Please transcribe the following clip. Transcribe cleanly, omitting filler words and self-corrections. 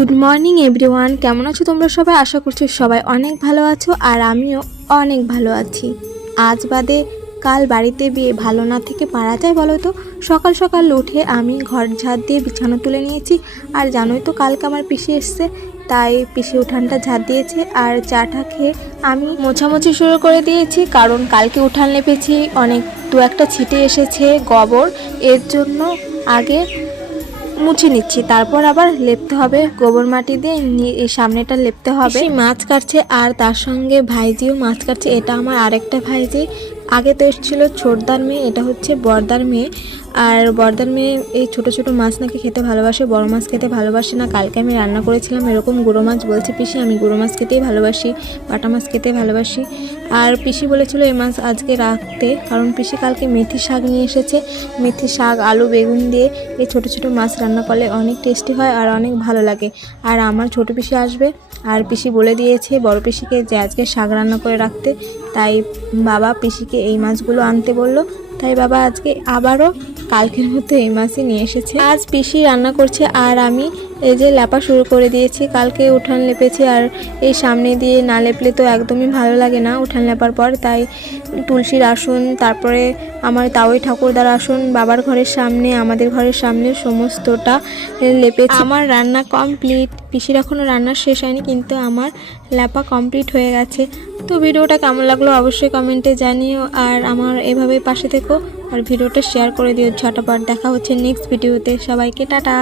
Good morning everyone, কেমন আছো তোমরা সবাই? আশা করছি সবাই অনেক ভালো আছো আর আমিও অনেক ভালো আছি। আজ বাদে কাল বাড়িতে বিয়ে, ভালো না থেকে পারা যায় বলো তো? সকাল সকাল উঠে আমি ঘর ঝাড় দিয়ে বিছানা তুলে নিয়েছি। আর জানোই তো কালকে আমার পিসি এসছে, তাই পিসি উঠানটা ঝাড় দিয়েছে। আর চাটা খেয়ে আমি মোছামুছি শুরু করে দিয়েছি, কারণ কালকে উঠান লেপেছি, অনেক দু একটা ছিটে এসেছে গোবর, এর জন্য আগে মুছে নিচ্ছি, তারপর আবার লেপতে হবে গোবর মাটি দিয়ে। এই সামনেটা লেপতে হবে। মাছ কাটছে আর তার সঙ্গে ভাইজিও মাছ কাটছে। এটা আমার আরেকটা ভাইজি, আগে তো এসেছিল ছোটদার মেয়ে, এটা হচ্ছে বড়দার মেয়ে। আর বড়দার মেয়ে এই ছোট ছোট মাছ নাকি খেতে ভালোবাসে, বড় মাছ খেতে ভালোবাসে না। কালকে আমি রান্না করেছিলাম এরকম গুঁড়ো মাছ, বলছে পিসি আমি গুঁড়ো মাছ খেতেই ভালোবাসি, বাটা মাছ খেতে ভালোবাসি। আর পিসি বলেছিল এই মাছ আজকে রাখতে, কারণ পিসি কালকে মেথি শাক নিয়ে এসেছে। মেথি শাক আলু বেগুন দিয়ে এই ছোট ছোট মাছ রান্না করলে অনেক টেস্টি হয় আর অনেক ভালো লাগে। আর আমার ছোট পিসি আসবে, আর পিসি বলে দিয়েছে বড় পিসিকে যে আজকে শাক রান্না করে রাখতে, তাই বাবা পিসিকে এই মাছগুলো আনতে বললো। তাই বাবা আজকে আবারও কালকের মতো এই মাছই নিয়ে এসেছে। আজ পিসি রান্না করছে আর আমি এই যে লেপা শুরু করে দিয়েছি। কালকে উঠান লেপেছি, আর এই সামনে দিয়ে না লেপলে তো একদমই ভালো লাগে না উঠান লেপার পর। তাই তুলসীর আসন, তারপরে আমার তাওই ঠাকুরদার আসন, বাবার ঘরের সামনে, আমাদের ঘরের সামনে সমস্তটা লেপেছি। আমার রান্না কমপ্লিট, পিসির এখনও রান্না শেষ হয়নি, কিন্তু আমার লেপা কমপ্লিট হয়ে গেছে। তো ভিডিওটা কেমন লাগলো অবশ্যই কমেন্টে জানিও, আর আমার এভাবে পাশে থেকো আর ভিডিওটা শেয়ার করে দিও ঝটাপট। দেখা হচ্ছে নেক্সট ভিডিওতে, সবাইকে টাটা।